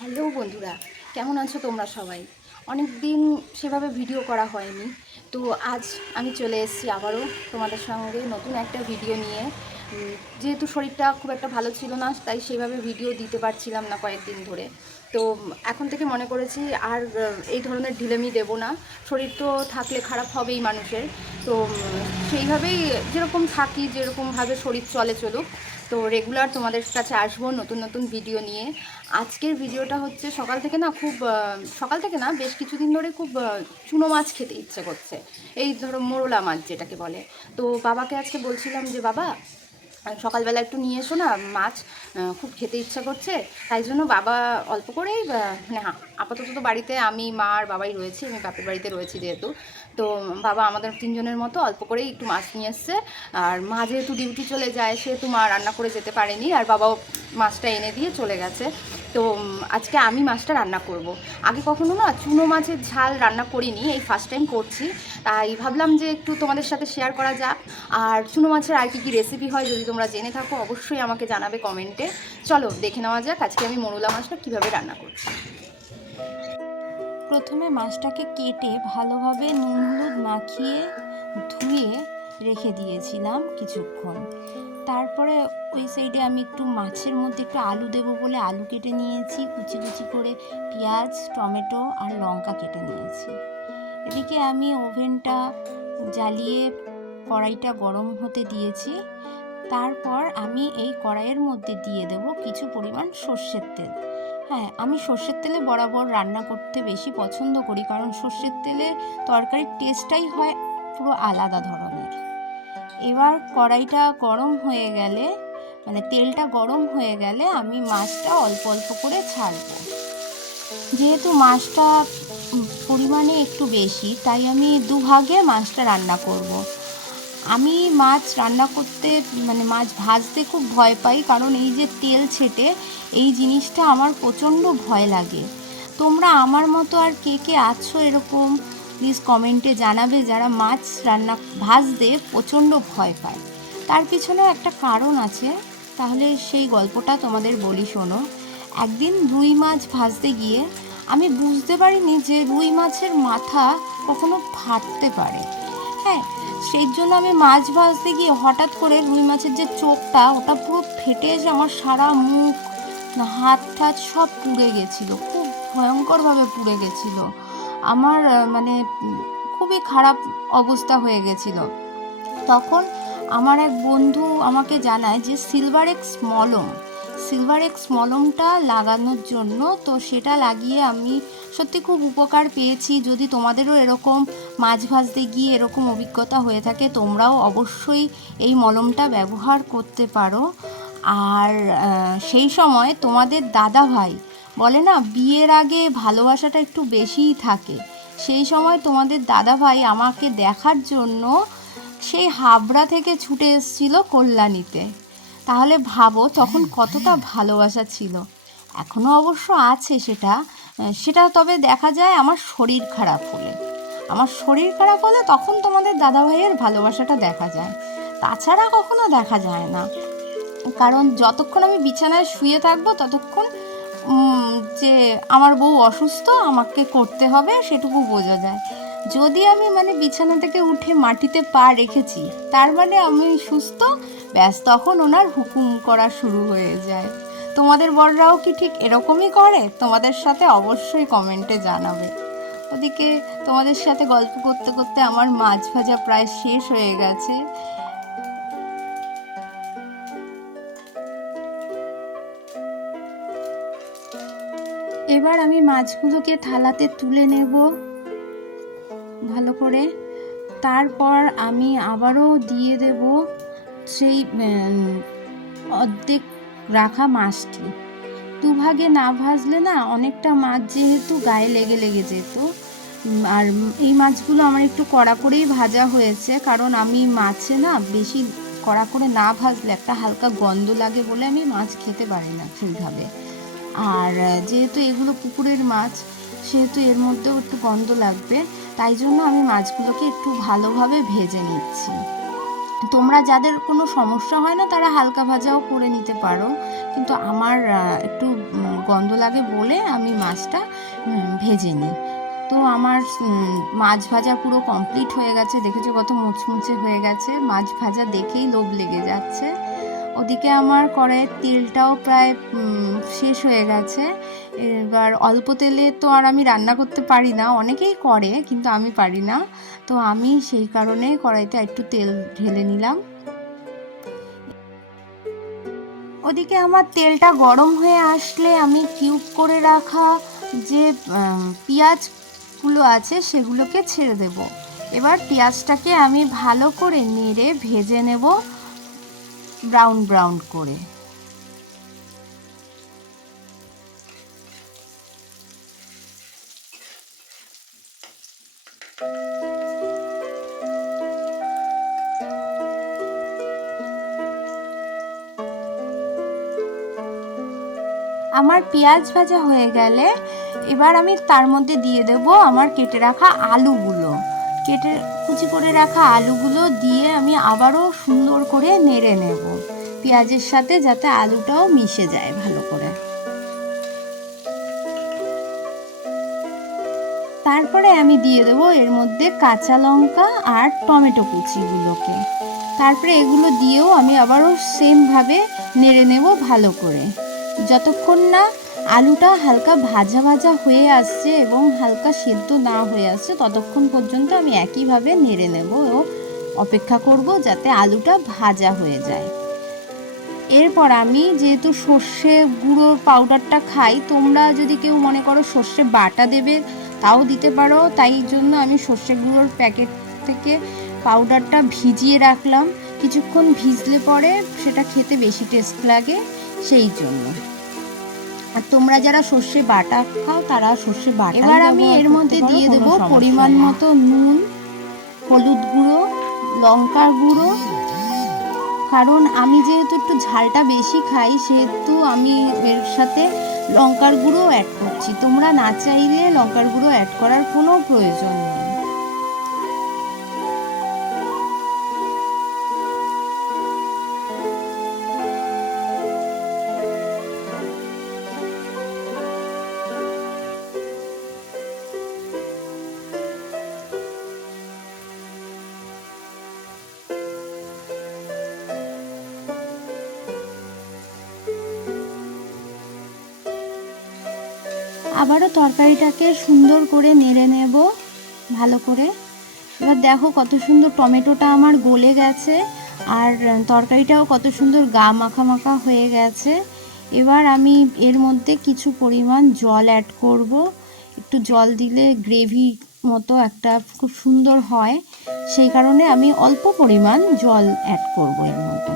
Hello বন্ধুরা, কেমন আছো তোমরা সবাই? অনেক দিন সেভাবে ভিডিও করা হয়নি। তো আজ আমি চলে এসেছি আবারও তোমাদের সঙ্গে নতুন একটা ভিডিও নিয়ে। যেহেতু শরীরটা খুব একটা ভালো ছিল না, তাই সেভাবে ভিডিও দিতে পারছিলাম না কয়েকদিন ধরে। তো এখন থেকে মনে করেছি আর এই ধরনের ঢিলেমি দেবো না। শরীর তো থাকলে খারাপ হবেই মানুষের। তো সেইভাবেই যেরকম থাকি, যেরকমভাবে শরীর চলুক। তো রেগুলার তোমাদের কাছে আসবো নতুন নতুন ভিডিও নিয়ে। আজকের ভিডিওটা হচ্ছে সকাল থেকে না, বেশ কিছুদিন ধরে খুব চুনো মাছ খেতে ইচ্ছে করছে। এই ধরো মোরলা মাছ যেটাকে বলে। তো বাবাকে আজকে বলছিলাম যে বাবা, সকালবেলা একটু নিয়ে এসো না মাছ, খুব খেতে ইচ্ছা করছে। তাই জন্য বাবা অল্প করেই মানে আপাতত তো বাড়িতে আমি, মা আর বাবাই রয়েছি, আমি বাপের বাড়িতে রয়েছি যেহেতু। তো বাবা আমাদের তিনজনের মতো অল্প করেই একটু মাছ নিয়ে এসছে। আর মা যেহেতু ডিউটি চলে যায়, সেহেতু মা রান্না করে যেতে পারেনি, আর বাবাও মাছটা এনে দিয়ে চলে গেছে। তো আজকে আমি মাছটা রান্না করব। আগে কখনো না চুনো মাছের ঝাল রান্না করিনি, এই ফার্স্ট টাইম করছি। তাই ভাবলাম যে একটু তোমাদের সাথে শেয়ার করা যাক। আর চুনো মাছের আর কী রেসিপি হয় যদি তোমরা জেনে থাকো, অবশ্যই আমাকে জানাবে কমেন্টে। চলো দেখে নেওয়া যাক আজকে আমি মোরলা মাছটা কীভাবে রান্না করছি। প্রথমে মাছটাকে কেটে ভালোভাবে নুন হলুদ মাখিয়ে ধুয়ে রেখে দিয়েছিলাম কিছুক্ষণ। তারপরে ওই সাইডে আমি একটু মাছের মধ্যে একটু আলু দেবো বলে আলু কেটে নিয়েছি, কুচি কুচি করে পেঁয়াজ, টমেটো আর লঙ্কা কেটে নিয়েছি। এদিকে আমি ওভেনটা জ্বালিয়ে কড়াইটা গরম হতে দিয়েছি। তারপর আমি এই কড়াইয়ের মধ্যে দিয়ে দেব কিছু পরিমাণ সর্ষের তেল। হ্যাঁ, আমি সর্ষের তেলে বরাবর রান্না করতে বেশি পছন্দ করি, কারণ সর্ষের তেলে তরকারির টেস্টটাই হয় পুরো আলাদা ধরনের। এবার কড়াইটা গরম হয়ে গেলে, মানে তেলটা গরম হয়ে গেলে আমি মাছটা অল্প অল্প করে ছাড়বো। যেহেতু মাছটা পরিমাণে একটু বেশি, তাই আমি দুভাগে মাছটা রান্না করব। আমি মাছ রান্না করতে, মানে মাছ ভাজতে খুব ভয় পাই, কারণ এই যে তেল ছেটে, এই জিনিসটা আমার প্রচণ্ড ভয় লাগে। তোমরা আমার মতো আর কে কে আছো এরকম, প্লিজ কমেন্টে জানাবে, যারা মাছ রান্না ভাজতে প্রচণ্ড ভয় পায়। তার পিছনেও একটা কারণ আছে, তাহলে সেই গল্পটা তোমাদের বলি শোনো। একদিন রুই মাছ ভাজতে গিয়ে আমি বুঝতে পারিনি যে রুই মাছের মাথা কখনো ফাটতে পারে। হ্যাঁ, সেই জন্য আমি মাছ ভাজতে গিয়ে হঠাৎ করে রুই মাছের যে চোখটা, ওটা পুরো ফেটে এসে আমার সারা মুখ, হাত টাত সব পুড়ে গেছিলো, খুব ভয়ঙ্করভাবে পুড়ে গেছিলো। আমার মানে খুবই খারাপ অবস্থা হয়ে গেছিলো। তখন আমার এক বন্ধু আমাকে জানায় যে সিলভার এক্স মলমটা লাগানোর জন্য। তো সেটা লাগিয়ে আমি সত্যি খুব উপকার পেয়েছি। যদি তোমাদেরও এরকম মাছ ভাজতে গিয়ে এরকম অভিজ্ঞতা হয়ে থাকে, তোমরাও অবশ্যই এই মলমটা ব্যবহার করতে পারো। আর সেই সময় তোমাদের দাদা ভাই বলে না, বিয়ের আগে ভালোবাসাটা একটু বেশিই থাকে, সেই সময় তোমাদের দাদা ভাই আমাকে দেখার জন্য সেই হাবড়া থেকে ছুটে এসেছিল কল্যাণীতে। তাহলে ভাবো তখন কতটা ভালোবাসা ছিল। এখনও অবশ্য আছে সেটা, তবে দেখা যায় আমার শরীর খারাপ হলে। তখন তোমাদের দাদাভাইয়ের ভালোবাসাটা দেখা যায়, তাছাড়া কখনো দেখা যায় না। কারণ যতক্ষণ আমি বিছানায় শুয়ে থাকবো ততক্ষণ যে আমার বউ অসুস্থ, আমাকে করতে হবে সেটুকু বোঝা যায়। যদি আমি মানে বিছানা থেকে উঠে মাটিতে পা রেখেছি, তার মানে আমি সুস্থ, ব্যাস তখন ওনার হুকুম করা শুরু হয়ে যায়। তোমাদের বড়রাও কি ঠিক এরকমই করে? তোমাদের সাথে অবশ্যই কমেন্টে জানাবে। ওদিকে তোমাদের সাথে গল্প করতে করতে আমার মাছ ভাজা প্রায় শেষ হয়ে গেছে। এবার আমি মাছগুলোকে থালাতে তুলে নেব ভালো করে। তারপর আমি আবারও দিয়ে দেব সেই অর্ধেক রাখা মাছটি। দুভাগে না ভাজলে না, অনেকটা মাছ যেহেতু গায়ে লেগে লেগে যেত। আর এই মাছগুলো আমার একটু কড়া করেই ভাজা হয়েছে, কারণ আমি মাছে না বেশি কড়া করে না ভাজলে একটা হালকা গন্ধ লাগে বলে আমি মাছ খেতে পারি না ঠিকভাবে। আর যেহেতু এগুলো পুকুরের মাছ, সেহেতু এর মধ্যেও একটু গন্ধ লাগবে, তাই জন্য আমি মাছগুলোকে একটু ভালোভাবে ভেজে নিচ্ছি। তোমরা যাদের কোনো সমস্যা হয় না তারা হালকা ভাজাও করে নিতে পারো, কিন্তু আমার একটু গন্ধ লাগে বলে আমি মাছটা ভেজে নিই। তো আমার মাছ ভাজা পুরো কমপ্লিট হয়ে গেছে, দেখেছো কত মুচমুচে হয়ে গেছে, মাছ ভাজা দেখেই লোভ লেগে যাচ্ছে। ওদিকে আমার কড়াইয়ের তেলটাও প্রায় শেষ হয়ে গেছে। এবার অল্প তেলে তো আর আমি রান্না করতে পারি না, অনেকেই করে কিন্তু আমি পারি না, তো আমি সেই কারণে কড়াইতে একটু তেল ঢেলে নিলাম। ওদিকে আমার তেলটা গরম হয়ে আসলে আমি কিউব করে রাখা যে পেঁয়াজগুলো আছে সেগুলোকে ছেড়ে দেব। এবার পেঁয়াজটাকে আমি ভালো করে নেড়ে ভেজে নেব ব্রাউন ব্রাউন করে। আমার পেঁয়াজ ভাজা হয়ে গেলে এবার আমি তার মধ্যে দিয়ে দেব আমার কেটে রাখা আলুগুলো। কুচি করে রাখা আলুগুলো দিয়ে আমি আবারও সুন্দর করে নেড়ে নেব পেঁয়াজের সাথে, যাতে আলুটাও মিশে যায় ভালো করে। তারপরে আমি দিয়ে দেব এর মধ্যে কাঁচা লঙ্কা আর টমেটো কুচিগুলোকে। তারপরে এগুলো দিয়েও আমি আবারও সেমভাবে নেড়ে নেব ভালো করে, যতক্ষণ না আলুটা হালকা ভাজা ভাজা হয়ে আসছে এবং হালকা সেদ্ধ না হয়ে আসছে ততক্ষণ পর্যন্ত আমি একইভাবে নেড়ে নেব ও অপেক্ষা করব যাতে আলুটা ভাজা হয়ে যায়। এরপর আমি যেহেতু সর্ষে গুঁড়োর পাউডারটা খাই, তোমরা যদি কেউ মনে করো সর্ষে বাটা দেবে তাও দিতে পারো, তাই জন্য আমি সর্ষে গুঁড়োর প্যাকেট থেকে পাউডারটা ভিজিয়ে রাখলাম। কিছুক্ষণ ভিজলে পরে সেটা খেতে বেশি টেস্ট লাগে, সেই জন্য। আর তোমরা যারা সর্ষে বাটা খাও তারা সর্ষে বাটা। এবার আমি এর মধ্যে দিয়ে দেবো পরিমাণ মতো নুন, হলুদ গুঁড়ো, লঙ্কার গুঁড়ো। কারণ আমি যেহেতু একটু ঝালটা বেশি খাই সেহেতু আমি এর সাথে লঙ্কার গুঁড়ো অ্যাড করছি। তোমরা না চাইলে লঙ্কার গুঁড়ো অ্যাড করার কোনো প্রয়োজন নেই। আবারও তরকারিটাকে সুন্দর করে নেড়ে নেব ভালো করে। এবার দেখো কত সুন্দর টমেটোটা আমার গলে গেছে আর তরকারিটাও কত সুন্দর গা মাখা মাখা হয়ে গেছে। এবার আমি এর মধ্যে কিছু পরিমাণ জল অ্যাড করব। একটু জল দিলে গ্রেভি মতো একটা খুব সুন্দর হয়, সেই কারণে আমি অল্প পরিমাণ জল অ্যাড করব এর মধ্যে।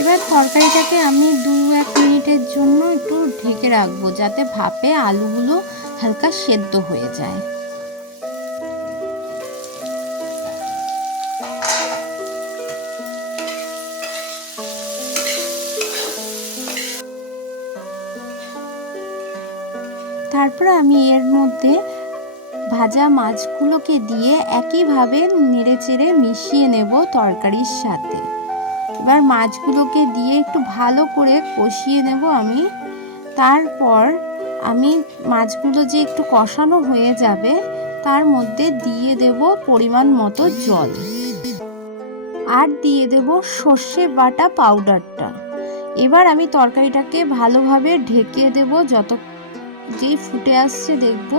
এবার তরকারিটাকে আমি 2-1 মিনিটের জন্য একটু ঢেকে রাখবো যাতে ভাপে আলুগুলো হালকা সেদ্ধ হয়ে যায়। তারপর আমি এর মধ্যে ভাজা মাছগুলোকে দিয়ে একইভাবে নেড়েচেড়ে মিশিয়ে নেব তরকারির সাথে। এবার মাছগুলোকে দিয়ে একটু ভালো করে কষিয়ে নেব আমি। তারপর আমি মাছগুলো যে একটু কষানো হয়ে যাবে তার মধ্যে দিয়ে দেব পরিমাণ মতো জল আর দিয়ে দেব সর্ষে বাটা পাউডারটা। এবার আমি তরকারিটাকে ভালোভাবে ঢেকে দেব, যেই ফুটে আসছে দেখব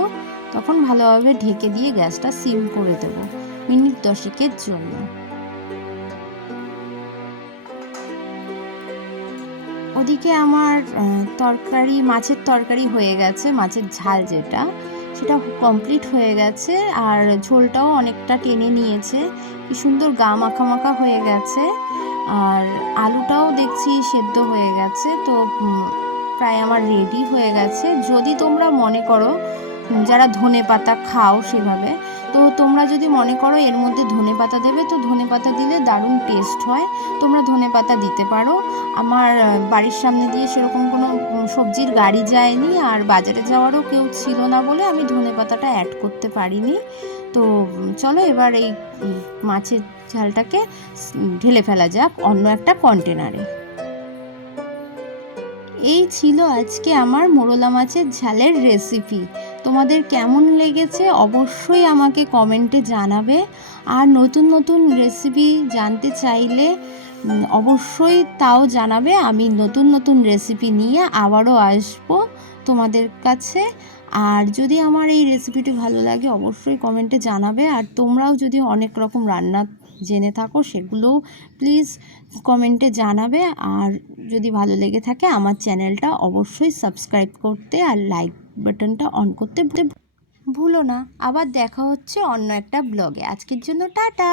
তখন ভালোভাবে ঢেকে দিয়ে গ্যাসটা সিম করে দেব মিনিট 10-এর জন্য। ওদিকে আমার মাছের তরকারি হয়ে গেছে, মাছের ঝাল সেটা কমপ্লিট হয়ে গেছে আর ঝোলটাও অনেকটা টেনে নিয়েছে, কি সুন্দর গা মাখা মাখা হয়ে গেছে আর আলুটাও দেখছি সেদ্ধ হয়ে গেছে। তো প্রায় আমার রেডি হয়ে গেছে। যদি তোমরা মনে করো যারা ধনেপাতা খাও সেভাবে, তো তোমরা যদি মনে করো এর মধ্যে ধনেপাতা দেবে তো ধনেপাতা দিলে দারুণ টেস্ট হয়, তোমরা ধনেপাতা দিতে পারো। আমার বাড়ির সামনে দিয়ে সেরকম কোনো সবজির গাড়ি যায়নি আর বাজারে যাওয়ারও কেউ ছিল না বলে আমি ধনেপাতাটা অ্যাড করতে পারিনি। তো চলো এবার এই মাছের ঝালটাকে ঢেলে ফেলা যাক অন্য একটা কন্টেনারে। এই ছিল আজকে আমার মোরলা মাছের ঝালের রেসিপি। তোমাদের কেমন লেগেছে অবশ্যই আমাকে কমেন্টে জানাবে। আর নতুন নতুন রেসিপি জানতে চাইলে অবশ্যই তাও জানাবে। আমি নতুন নতুন রেসিপি নিয়ে আবারও আসবো তোমাদের কাছে। আর যদি আমার এই রেসিপিটি ভালো লাগে অবশ্যই কমেন্টে জানাবে। আর তোমরাও যদি অনেক রকম রান্না জেনে থাকো সেগুলোও প্লিজ কমেন্টে জানাবে। আর যদি ভালো লেগে থাকে আমার চ্যানেলটা অবশ্যই সাবস্ক্রাইব করতে আর লাইক বাটনটা অন করতে ভুলো না। আবার দেখা হচ্ছে অন্য একটা ব্লগে। আজকের জন্য টাটা।